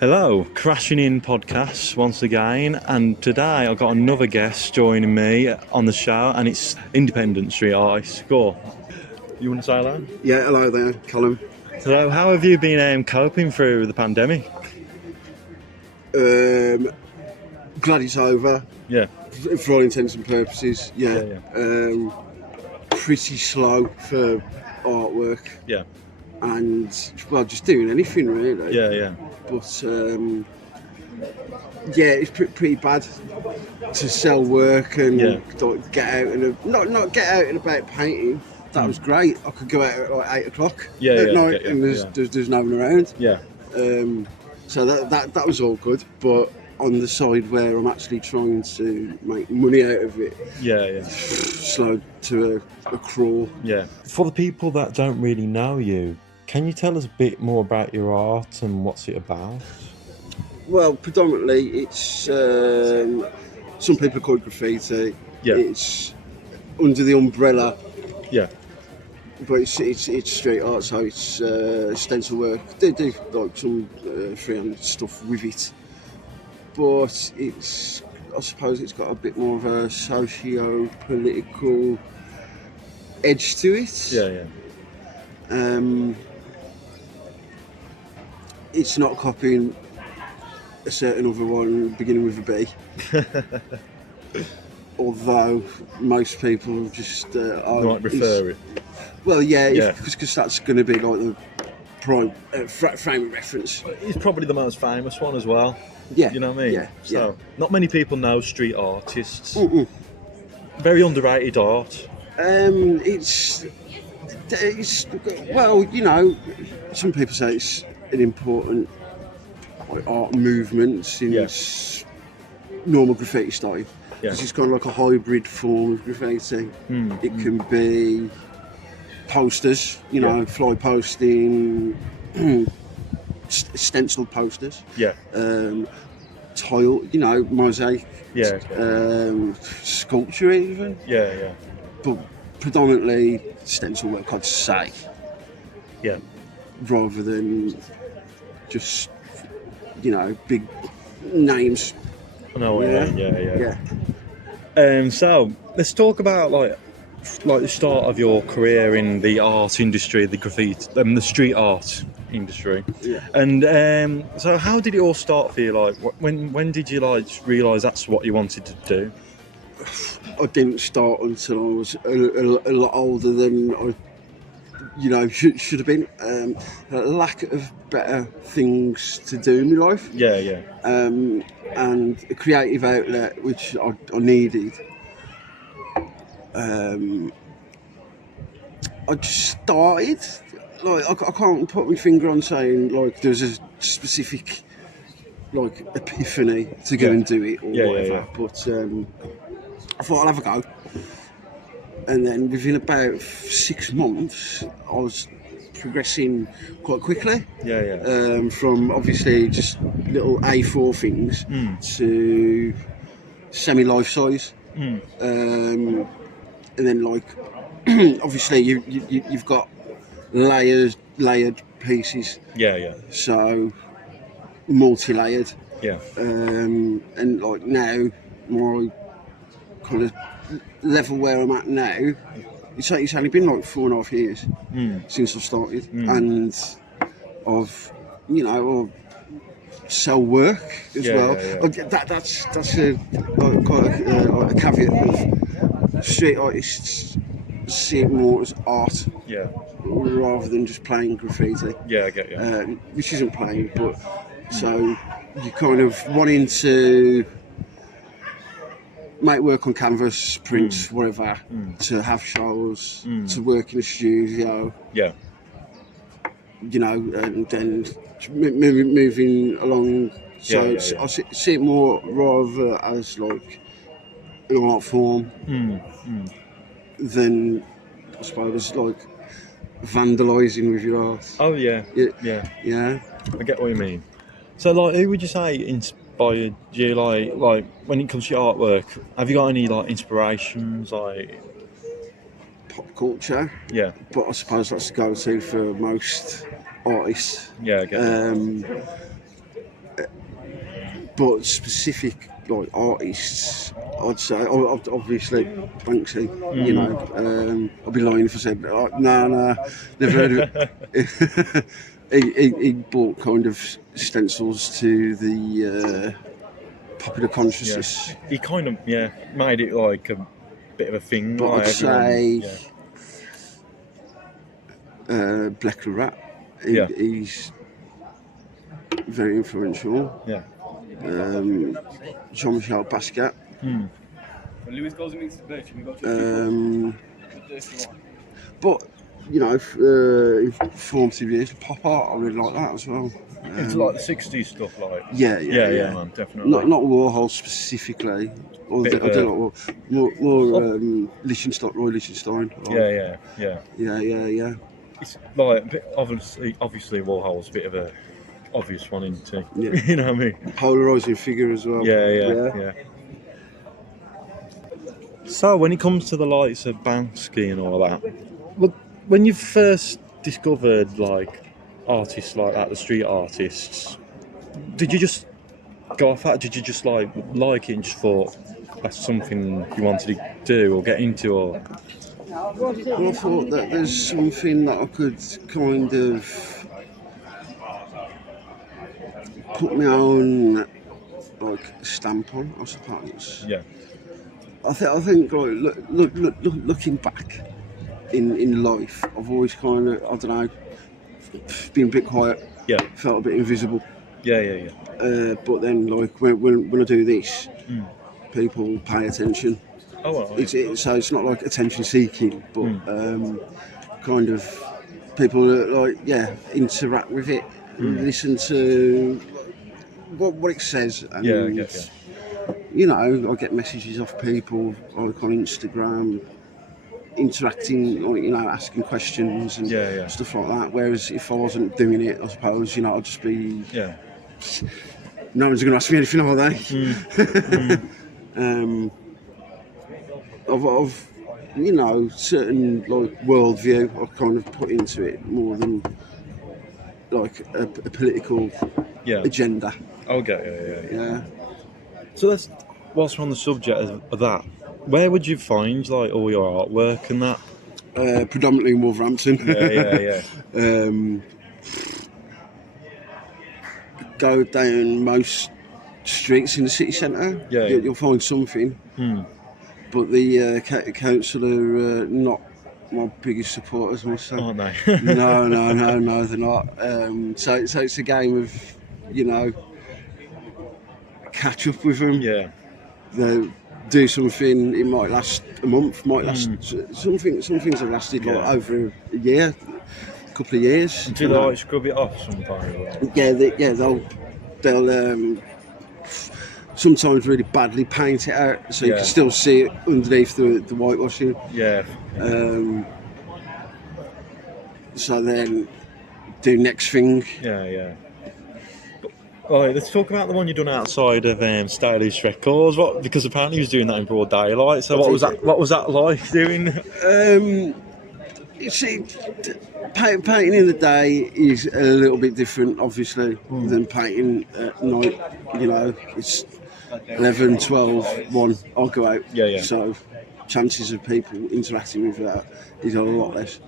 Hello, Crashing In podcast once again, and today I've got another guest joining me on the show, and it's Independent Street Artist Skore. You want to say hello? Yeah, hello there, Callum. So, how have you been coping through the pandemic? Glad it's over. Yeah. For all intents and purposes, yeah. Pretty slow for artwork. Yeah. And, well, just doing anything really. Yeah. But, yeah, it's pretty bad to sell work and get out and not get out and about painting. That was great. I could go out at like 8 o'clock at night and there's no one around. Yeah. So that was all good. But on the side where I'm actually trying to make money out of it, slowed to a crawl. Yeah. For the people that don't really know you, can you tell us a bit more about your art and what's it about? Well, predominantly it's some people call it graffiti. Yeah. It's under the umbrella. Yeah. But it's street art, so it's stencil work. They do like some freehand stuff with it, but I suppose it's got a bit more of a socio-political edge to it. Yeah. It's not copying a certain other one beginning with a B. Although most people just might refer it. Well, because that's going to be like the prime frame of reference. He's probably the most famous one as well. Yeah. You know what I mean? Yeah. So, not many people know street artists. Very underrated art. It's well, you know, some people say it's an important art movement since normal graffiti style. Because it's kind of like a hybrid form of graffiti. It can be posters, you know, fly posting, stencil posters. Yeah. Tile, you know, mosaic. Yeah. Sculpture even. Yeah. But predominantly stencil work, I'd say. Yeah. Rather than just, you know, big names. No, yeah. So let's talk about like the start of your career in the art industry, the graffiti, the street art industry. Yeah. And so how did it all start for you? Like, when did you like realise that's what you wanted to do? I didn't start until I was a lot older than I, you know, should have been. A lack of better things to do in my life. Yeah. And a creative outlet which I needed. I just started. Like I can't put my finger on saying like there's a specific like epiphany to go and do it or whatever. Yeah. But I thought I'll have a go. And then within about 6 months, I was progressing quite quickly. Yeah. From obviously just little A4 things to semi-life size. And then like obviously you've got layered pieces. Yeah. So multi-layered. Yeah. And like now my kind of level where I'm at now, it's only been like 4.5 years since I started, and I've, you know, sell work as well. Yeah. That's quite a caveat of street artists see it more as art, rather than just playing graffiti. Yeah, I get you. Which isn't playing, but so you kind of wanting to make work on canvas, prints, whatever, to have shows, to work in a studio. Yeah. You know, and then moving along. So I see it more rather as like an art form than, I suppose, like vandalising with your art. Oh yeah. Yeah. I get what you mean. So, like, who would you say inspired you? Like when it comes to your artwork, have you got any like inspirations? Like Pop culture. Yeah. But I suppose that's the go-to for most artists. Yeah, I get that. But specific like artists, I'd say obviously Banksy. You know, I'd be lying if I said no, never heard of it. he brought kind of stencils to the popular consciousness. Yeah. He kind of made it like a bit of a thing. But like I'd say Black Rat. He's very influential. Yeah. Jean-Michel Basquiat. But you know, in formative years, pop art, I really like that as well. It's like the 60s stuff, like. Yeah, man, definitely. Not Warhol specifically. Or I don't know, more Lichtenstein, Roy Lichtenstein. Yeah. It's like obviously Warhol's a bit of a obvious one, isn't it? Yeah. You know what I mean? Polarising figure as well. Yeah. So when it comes to the likes of Banksy and all that, when you first discovered like artists like that, the street artists, did you just go off that? Did you just like it and just thought that's something you wanted to do or get into? Or Well, I thought that there's something that I could kind of put my own like stamp on, I suppose. Yeah. I think like, looking back in life, I've always kind of, I don't know, been a bit quiet. Yeah. Felt a bit invisible. Yeah. But then like when I do this, people pay attention. Oh, well, So it's not like attention seeking, but kind of people that like interact with it, listen to what it says, and you know, I get messages off people like on Instagram, interacting, like, you know, asking questions and stuff like that. Whereas if I wasn't doing it, I suppose, you know, I'd just be no one's going to ask me anything, are they? I've you know, certain like worldview I kind of put into it more than like a political agenda. Okay, Yeah. So that's whilst we're on the subject of that, where would you find like all your artwork and that? Predominantly in Wolverhampton. Yeah. Go down most streets in the city centre. You'll find something. But the council are not my biggest supporters, must I say. Aren't they? No, they're not. So it's a game of, you know, catch up with them. Yeah. They'll do something, it might last a month, might last some things have lasted like over a year, a couple of years. Do they like scrub it off sometimes? They'll sometimes really badly paint it out, so you can still see it underneath the whitewashing. Yeah. So then do next thing. Yeah. Right, let's talk about the one you done outside of Stylish Records. Because apparently he was doing that in broad daylight. So what was that like doing? You see, painting in the day is a little bit different, obviously, than painting at night. You know, it's 11, 12, 1, I'll go out. Yeah. So chances of people interacting with that is a lot less.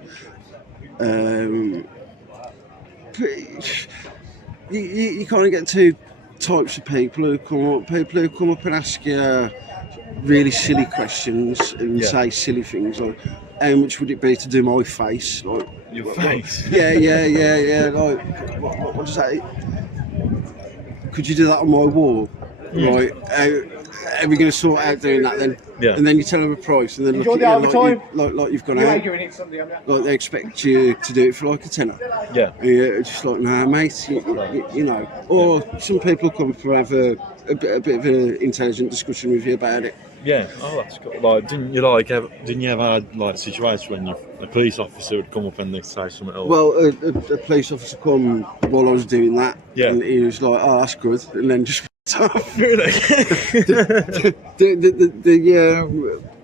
You kind of get two types of people who come up and ask you really silly questions and say silly things like, how much would it be to do my face? Like, your face? Yeah. Like, what does that? Could you do that on my wall? Right? are we going to sort out doing that then? Yeah. And then you tell them a price, and then Enjoy look the at you overtime. like you've gone out. Like they expect you to do it for like a tenner. Yeah. And you're just like, nah, mate, you know. Or some people come up and have a bit of an intelligent discussion with you about it. Yeah. Oh, that's cool. Like, didn't you ever had like a situation when a police officer would come up and they'd say something else? Well, a police officer come while I was doing that, and he was like, "Oh, that's good," and then just went off. Really?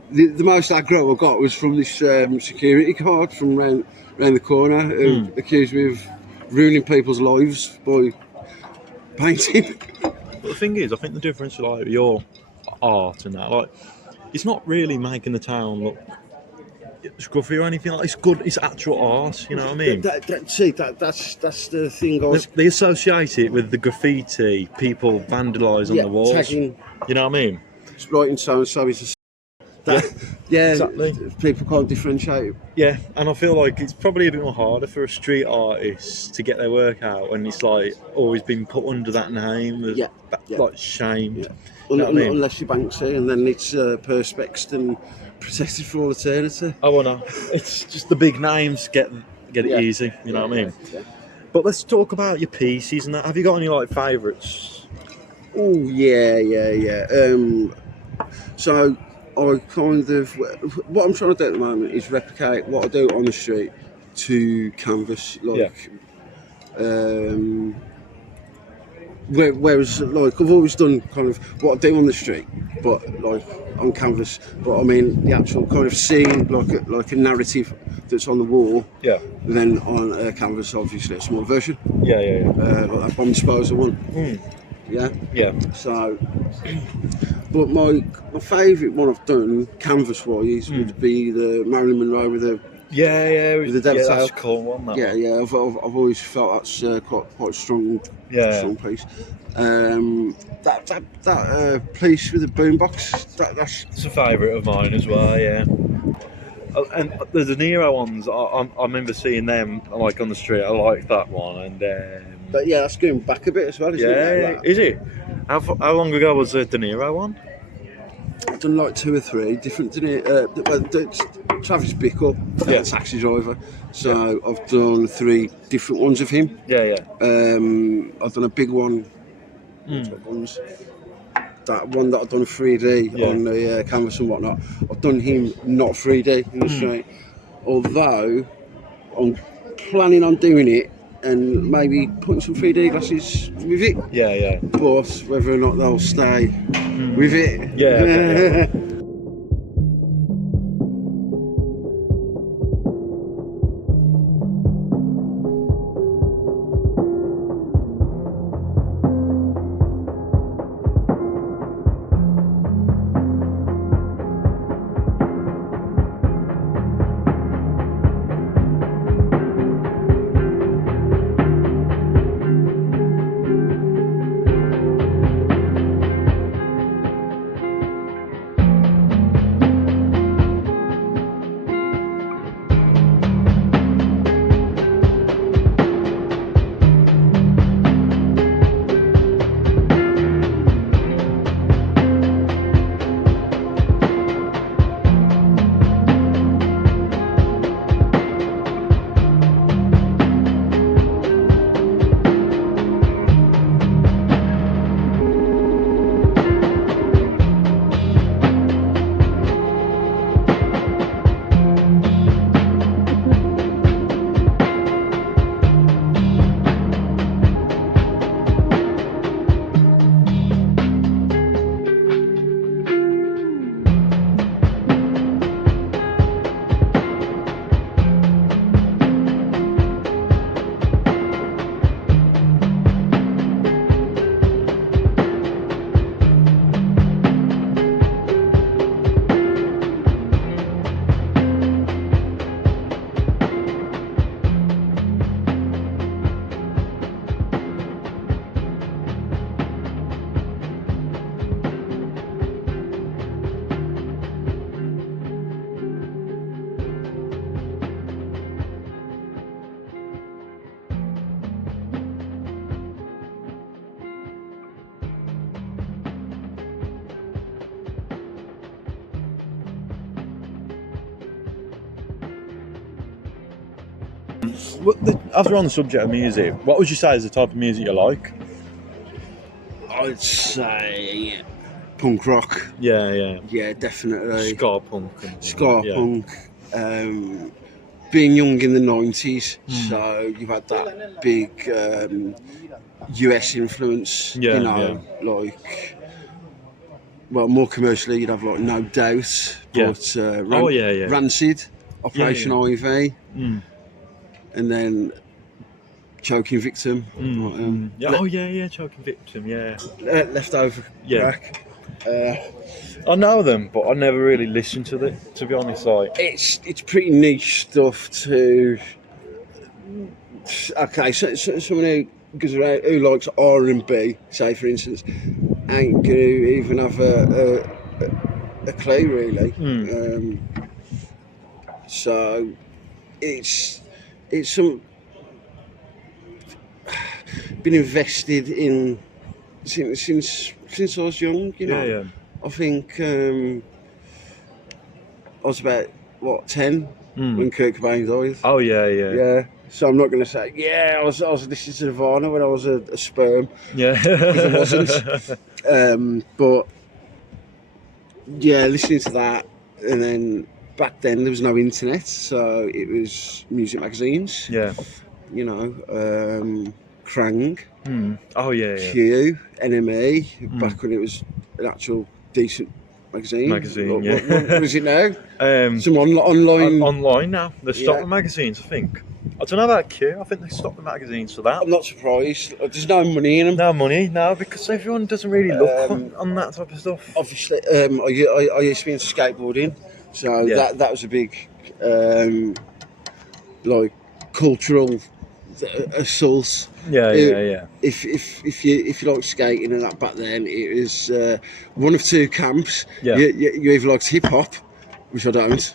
The most aggro I got was from this security guard from round the corner who accused me of ruining people's lives by painting. But the thing is, I think the difference, like your art and that, like, it's not really making the town look scruffy or anything. Like, it's good. It's actual art. You know what I mean? That's the thing. They associate it with the graffiti people vandalise on the walls. Tagging, you know what I mean? Writing so and so is exactly. People can't differentiate. Yeah, and I feel like it's probably a bit more harder for a street artist to get their work out, and it's like always been put under that name, as like shamed. Yeah. You know what I mean? Unless you're Banksy, and then it's perspex and protected for all eternity. Oh, I know. It's just the big names get it easy. You know what I mean? Yeah. But let's talk about your pieces and that. Have you got any like favourites? Oh yeah. So I kind of what I'm trying to do at the moment is replicate what I do on the street to canvas, like. Whereas, like, I've always done kind of what I do on the street, but like on canvas. But I mean, the actual kind of scene, like a narrative that's on the wall. Yeah. Then on a canvas, obviously a small version. Yeah. Like that bomb disposal one. Yeah. So, but my favourite one I've done canvas-wise would be the Marilyn Monroe with the. With the devil tail. That's a cool one. Yeah. I've always felt that's quite strong. Strong piece. That piece with the boombox. That's a favourite of mine as well. Yeah. And the De Niro ones, I remember seeing them like on the street. I like that one, and. But yeah, that's going back a bit as well, isn't it? Yeah, is it? How long ago was the De Niro one? I've done like 2 or 3 different De Niro. Travis Bickle, the taxi driver. So I've done 3 different ones of him. Yeah. I've done a big one. Ones. That one that I've done 3D on the canvas and whatnot. I've done him not 3D in the street. Although I'm planning on doing it and maybe putting some 3D glasses with it. Yeah. But whether or not they'll stay with it. Yeah. As we're on the subject of music, what would you say is the type of music you like? I'd say punk rock. Yeah. Yeah, definitely. Ska punk. Ska punk. Being young in the 90s, so you've had that big US influence, like, well, more commercially, you'd have like No Doubt, but Rancid, Operation Ivy, and then Choking Victim. Choking Victim, Leftover Crack. I know them, but I never really listened to it, to be honest. Like, it's pretty niche stuff to. Okay, so someone who likes R&B, say for instance, ain't gonna even have a clue really. So it's some been invested in since I was young. I think I was about 10 when Kurt Cobain died. Oh yeah. So I'm not going to say I was listening to Nirvana when I was a sperm. Yeah, because I wasn't. But listening to that, and then back then there was no internet, so it was music magazines. Yeah. Krang. Oh yeah. Q, NME. Back when it was an actual decent magazine. What is it now? Some online. Online now. They stopped the magazines, I think. I don't know about Q. I think they stopped the magazines for that. I'm not surprised. There's no money in them. No money, no, because everyone doesn't really look on that type of stuff. Obviously, I used to be into skateboarding, so that was a big like cultural assault. Yeah. If you like skating and that back then, it was one of two camps. Yeah. You either liked hip hop, which I don't,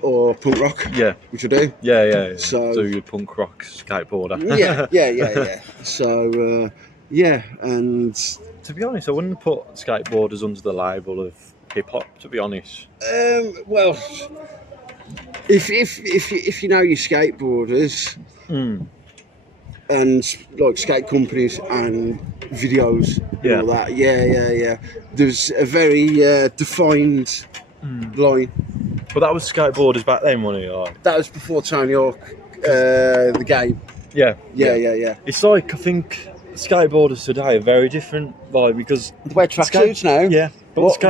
or punk rock. Yeah. Which I do. Yeah. So you're punk rock skateboarder. yeah. So and to be honest, I wouldn't put skateboarders under the label of hip hop. To be honest. Well, if you know your skateboarders. And like skate companies and videos and all that, yeah. There's a very defined line. But that was skateboarders back then, wasn't it? That was before Tony Hawk, the game. Yeah. It's like, I think skateboarders today are very different, like, because they wear tracksuits now. Yeah. But what?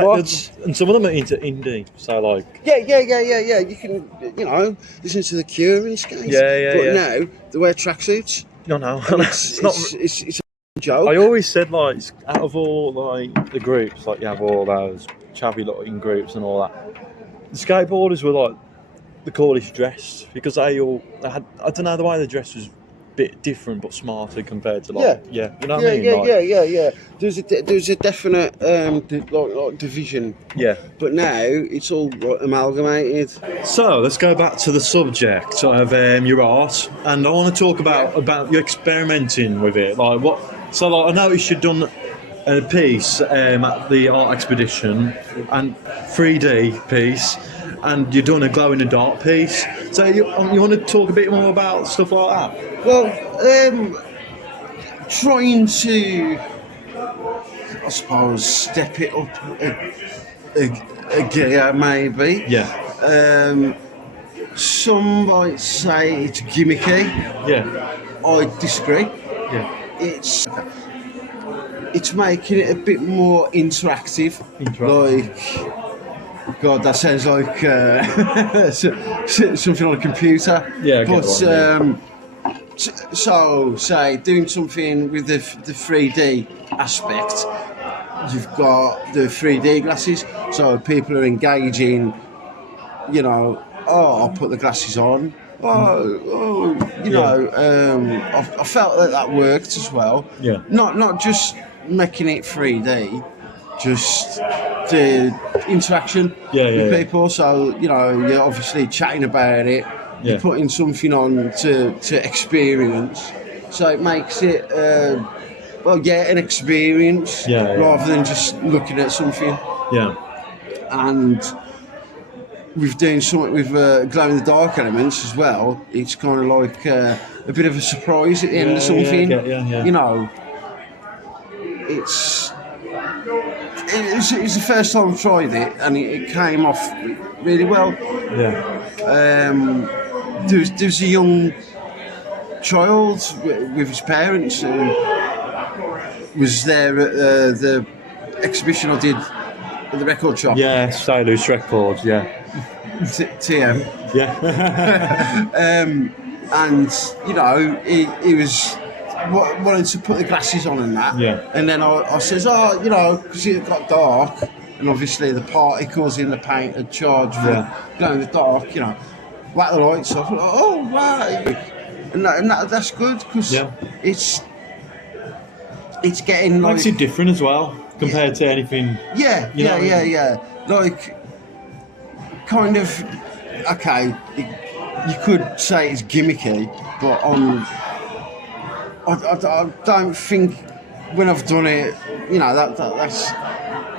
And some of them are into indie, so like. Yeah. You can, listen to the Cure and skate. But now they wear tracksuits. No. It's a joke. I always said, like, out of all like the groups, like you have all those chavvy looking groups and all that, the skateboarders were like the coolest dressed, because they had, I don't know, the way they dressed was a bit different but smarter compared to like you know what I mean? Yeah. There's a definite like division. Yeah. But now it's all amalgamated. So let's go back to the subject of your art, and I want to talk about you experimenting with it. Like what? So like, I noticed you've done a piece at the art expedition, and 3D piece, and you've done a glow in the dark piece. So you want to talk a bit more about stuff like that? Well, trying to, I suppose, step it up a gear maybe. Yeah. Some might say it's gimmicky. Yeah. I disagree. Yeah. It's making it a bit more interactive. Like, God, that sounds like something on a computer. Yeah. But so say doing something with the 3D aspect. You've got the 3D glasses, so people are engaging. I'll put the glasses on. I felt that worked as well. Yeah. Not just making it 3D, just the interaction with people. So you're obviously chatting about it. You're putting something on to experience. So it makes it an experience rather than just looking at something. Yeah. And with doing something with glow in the dark elements as well, it's kind of like a bit of a surprise at the end of something. Yeah. You know, it was the first time I tried it, and it came off really well. Yeah. There's a young child with his parents who was there at the exhibition I did at the record shop. Yeah, Stay Loose Records, yeah. TM. Yeah. And, you know, he was wanted to put the glasses on and that. Yeah. And then I says, you know, because it got dark, and obviously the particles in the paint had charged for glow in the dark, you know, whack the lights off. Oh, right. And that's good, because it's getting like... Makes it different as well, compared to anything... Yeah. Like, kind of, okay, you could say it's gimmicky, but I don't think when I've done it, you know, that's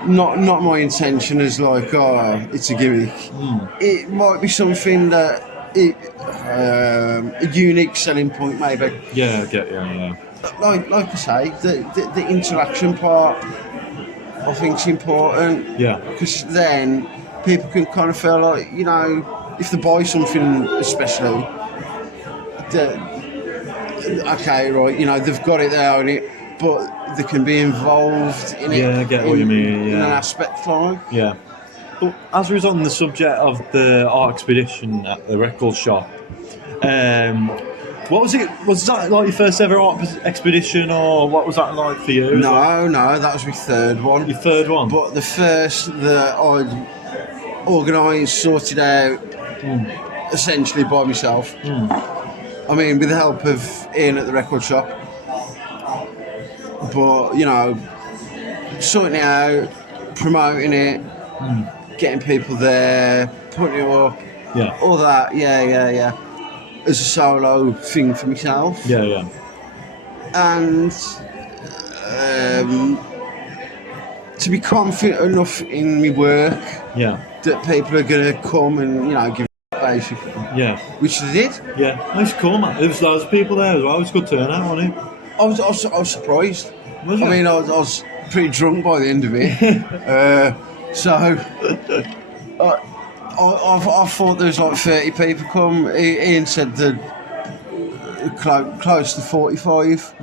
not my intention as like, it's a gimmick. It might be something that a unique selling point maybe. Yeah, I get you, yeah. Like I say, the interaction part I think is important. Yeah. Because then people can kind of feel like, you know, if they buy something especially, okay, right, you know, they've got it there on it, but they can be involved in it. Yeah, I get what you mean, in an aspect like. Yeah. But as we was on the subject of the art expedition at the record shop, what was it? Was that like your first ever art expedition, or what was that like for you? No, that was my third one. Your third one? But the first that I'd organised, sorted out, essentially by myself. I mean, with the help of Ian at the record shop. But, you know, sorting it out, promoting it, getting people there, putting it up, all that, yeah. As a solo thing for myself. Yeah. And to be confident enough in my work that people are going to come and, you know, give it basically. Yeah. Which they did. Yeah, that's cool, man. There was loads of people there as well. It was a good turnout, wasn't it? I was surprised. Was it? I mean, I was pretty drunk by the end of it. So... I thought there was like 30 people come. Ian said that close to 45.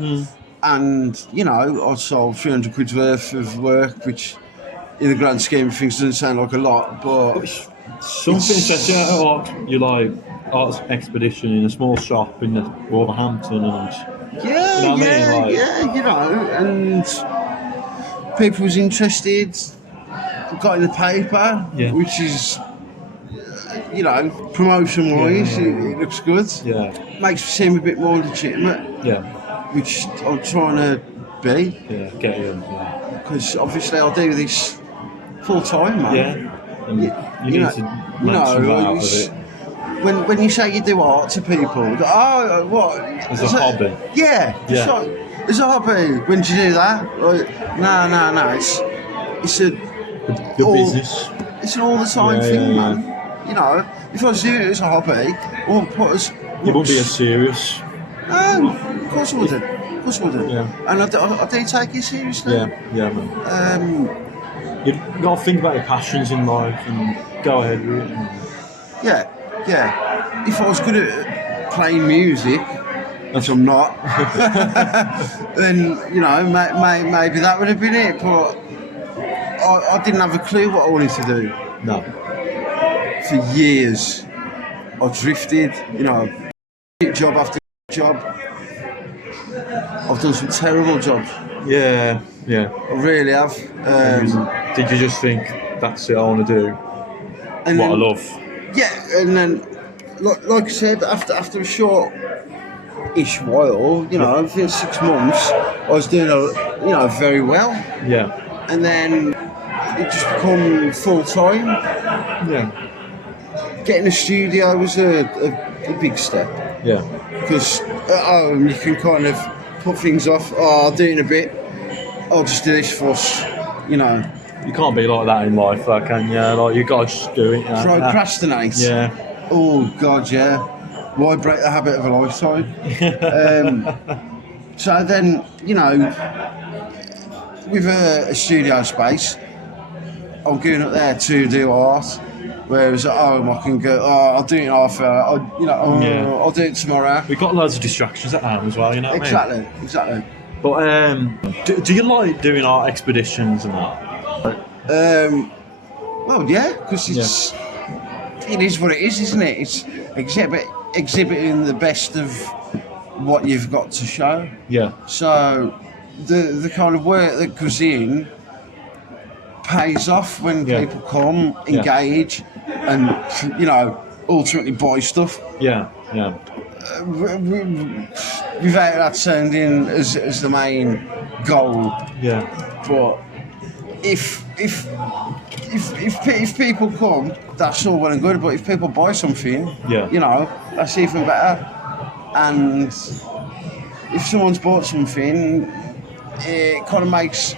And, you know, I sold 300 quid's worth of work, which in the grand scheme of things doesn't sound like a lot, but... Something such a arts expedition in a small shop in Wolverhampton and... Yeah, you know, and people was interested, got in the paper, which is... You know, promotion-wise, it looks good. Yeah. Makes me seem a bit more legitimate. Yeah. Which I'm trying to be. Yeah, get you. Yeah. Because obviously I do this full-time, man. Yeah. And you need to make some out of it. When you say you do art to people, you go, what? As a hobby. Yeah. It's a hobby. When do you do that? Like, no. It's a... Your business. It's an all-the-time thing, man. You know, if I was doing it as a hobby, I wouldn't put us... It wouldn't be as serious. No, of course I wouldn't. Yeah. And I do take it seriously. Yeah, man. You've got to think about your passions in life and go ahead with it. Yeah. If I was good at playing music, which I'm not, then, you know, maybe that would have been it, but I didn't have a clue what I wanted to do. No. For years, I drifted, you know, job after job. I've done some terrible jobs. Yeah. I really have. Did you just think, that's it, I want to do I love? Yeah, and then, like I said, after a short-ish while, you know, within 6 months, I was doing, very well. Yeah. And then it just become full-time. Yeah. Getting a studio was a big step. Yeah. Because at home you can kind of put things off. I'll do it in a bit. I'll just do this first, you know. You can't be like that in life, though, can you? Like, you gotta just do it. Procrastinate. Yeah. Oh God, yeah. Why break the habit of a lifetime? So then, you know, with a studio space, I'm going up there to do art. Whereas at home, I can go, I'll do it in half an hour. I'll do it tomorrow. We've got loads of distractions at home as well, you know what I mean? Exactly. But do you like doing art expeditions and that? Well, yeah, because it is what it is, isn't it? It's exhibiting the best of what you've got to show. Yeah. So the kind of work that goes in pays off when people come, engage, and ultimately buy stuff. Yeah. Without that sounding as the main goal. Yeah. But if people come, that's all well and good. But if people buy something, that's even better. And if someone's bought something, it kind of makes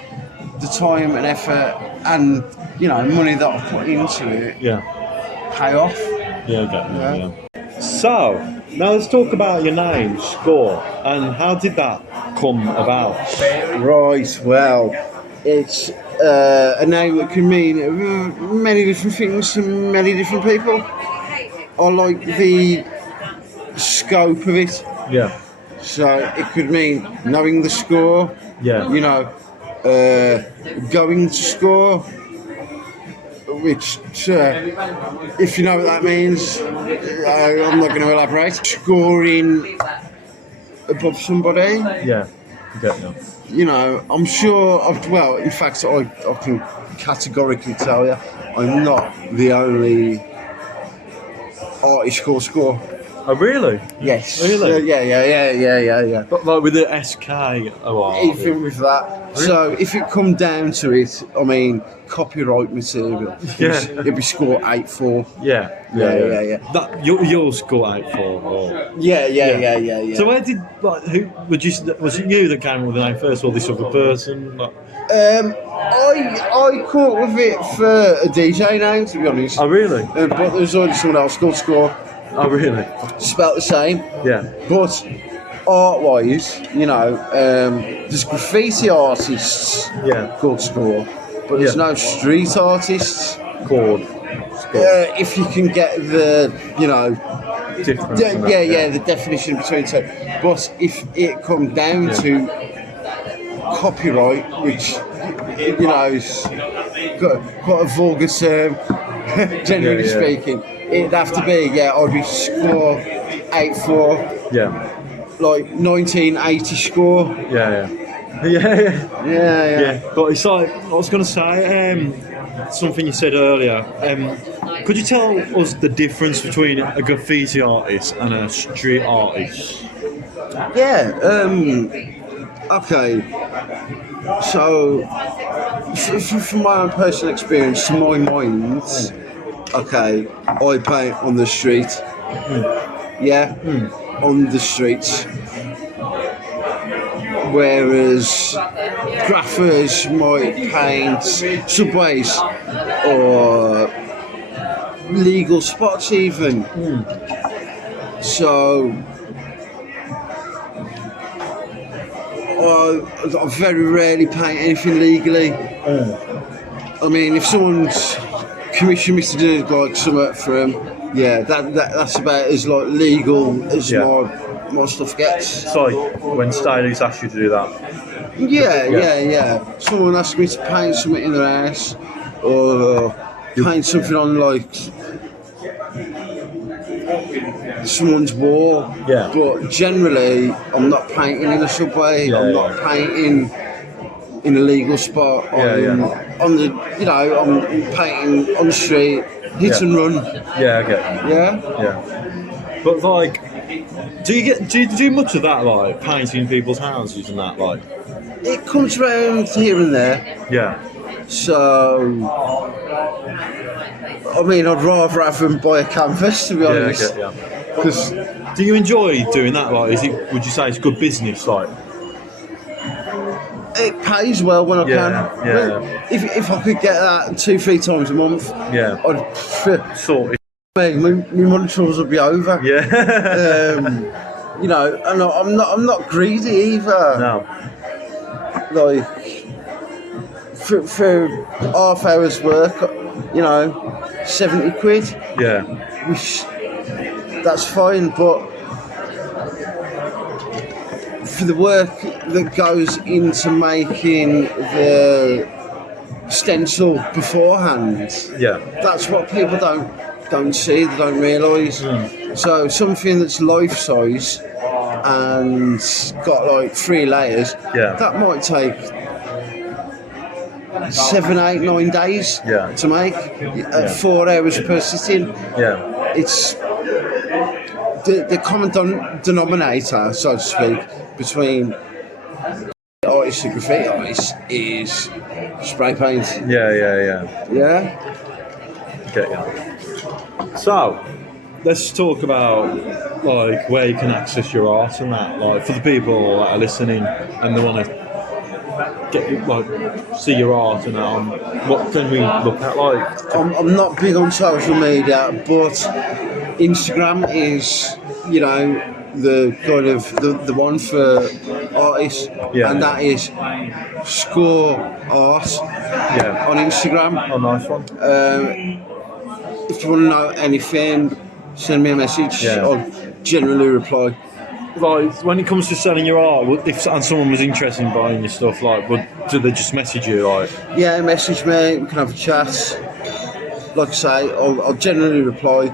the time and effort and money that I've put into it pay off. Yeah. So now let's talk about your name, Skore, and how did that come about? Right. Well, it's a name that can mean many different things to many different people. I like the scope of it. Yeah. So it could mean knowing the score. Yeah. Going to score, which, if you know what that means, I'm not going to elaborate. Scoring above somebody. Yeah. I'm sure. In fact, I can categorically tell you, I'm not the only artist score. Oh, really? Yes. Really? Yeah. But like with the SK, even with that. Really? So if it come down to it, I mean, copyright material. Yeah. It'd be score 8-4. Yeah. That your score 8-4. Or... Yeah. So where did who was it you that came up with the name first, or this other person? I caught with it for a DJ name, to be honest. Oh, really? But there's already someone else called Skore. Oh, really? Spelt the same. Yeah. But art-wise, there's graffiti artists called Skore, but there's no street artists called Skore. If you can get the, difference. The definition between two. But if it comes down to copyright, which is quite a vulgar term, generally speaking. It'd have to be, I'd be Skore 8-4. Yeah. Like 1980 Skore. Yeah. But it's like, I was going to say, something you said earlier. Could you tell us the difference between a graffiti artist and a street artist? Yeah. Okay. So, from my own personal experience, to my mind, okay, I paint on the street. On the streets. Whereas graphers might paint subways or legal spots even. So I very rarely paint anything legally. I mean, if someone's commissioned me to do like something for them, that's about as like legal as my stuff gets. So when stylists ask you to do that? Yeah. Someone asked me to paint something in their house or paint something on like someone's wall. Yeah. But generally, I'm not painting in a subway. I'm not painting in a legal spot. I'm I'm painting on the street, hit and run. Yeah, I get that. Yeah. But like, do you do much of that, like painting people's houses and that, like? It comes around here and there. Yeah. So, I mean, I'd rather have them buy a canvas, to be honest. Yeah. Because do you enjoy doing that? Like, would you say it's good business? Like, it pays well when I Yeah, can. yeah. If I could get that 2-3 times a month, Yeah. I'd. Sorted. My money troubles would be over. Yeah. You know, and I'm not greedy either. No. Like for half hours work, you know, 70 quid. Yeah. Which that's fine, but for the work that goes into making the stencil beforehand, Yeah. that's what people don't see, they don't realise. So something that's life size and got like 3 layers, Yeah. that might take 7, 8, 9 days Yeah. to make at 4 hours per sitting. Yeah. It's the common denominator, so to speak, between artists and graffiti artists is spray paint. Yeah. Yeah. Get ya. So, let's talk about like where you can access your art and that. Like for the people that are listening and they want to get like see your art and that. What can we look at? Like, I'm not big on social media, but Instagram is, you know, the kind of the one for artists, and that is Skore Art on Instagram. Oh, nice one. If you want to know anything, send me a message. I'll generally reply. Like when it comes to selling your art, if someone was interested in buying your stuff, like, do they just message you? Like, yeah, message me. We can have a chat. Like I say, I'll generally reply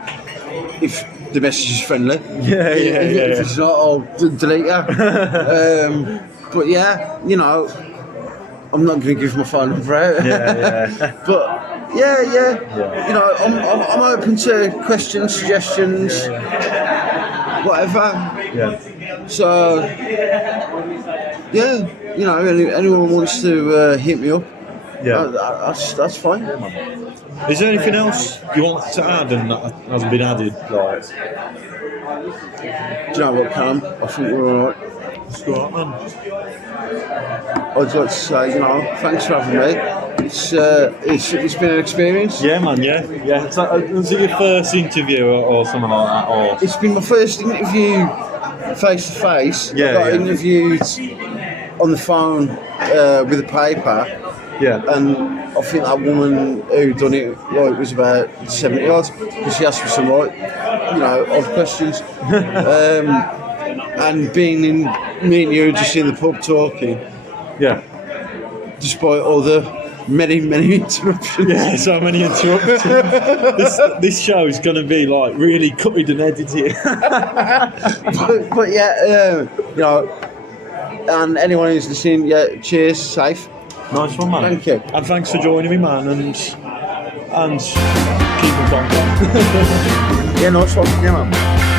if the message is friendly. If it's not, I'll delete it. But yeah, you know, I'm not going to give my phone number out. But yeah. You know, I'm open to questions, suggestions, whatever. Yeah. So yeah, you know, anyone wants to hit me up. That's fine. Is there anything else you want to add and that hasn't been added? Like, do you know what, Cam? I think we're all right. That's all right, man. I'd like to say, you know, thanks for having me. It's been an experience. Yeah, man. Yeah. Was it your first interview or something like that? Or it's been my first interview face to face. I got interviewed on the phone with a paper. Yeah. And I think that woman who done it was about 70 odd, because she asked me some odd questions. And being in me and you just in the pub talking. Yeah. Despite all the many interruptions. Yeah, so many interruptions. this show is going to be like really cutted and edited. but yeah, you know, and anyone who's listening, cheers, safe. Nice one, man. Thank you. And thanks for joining me, man, and keep in contact. Yeah, nice one. Yeah, man.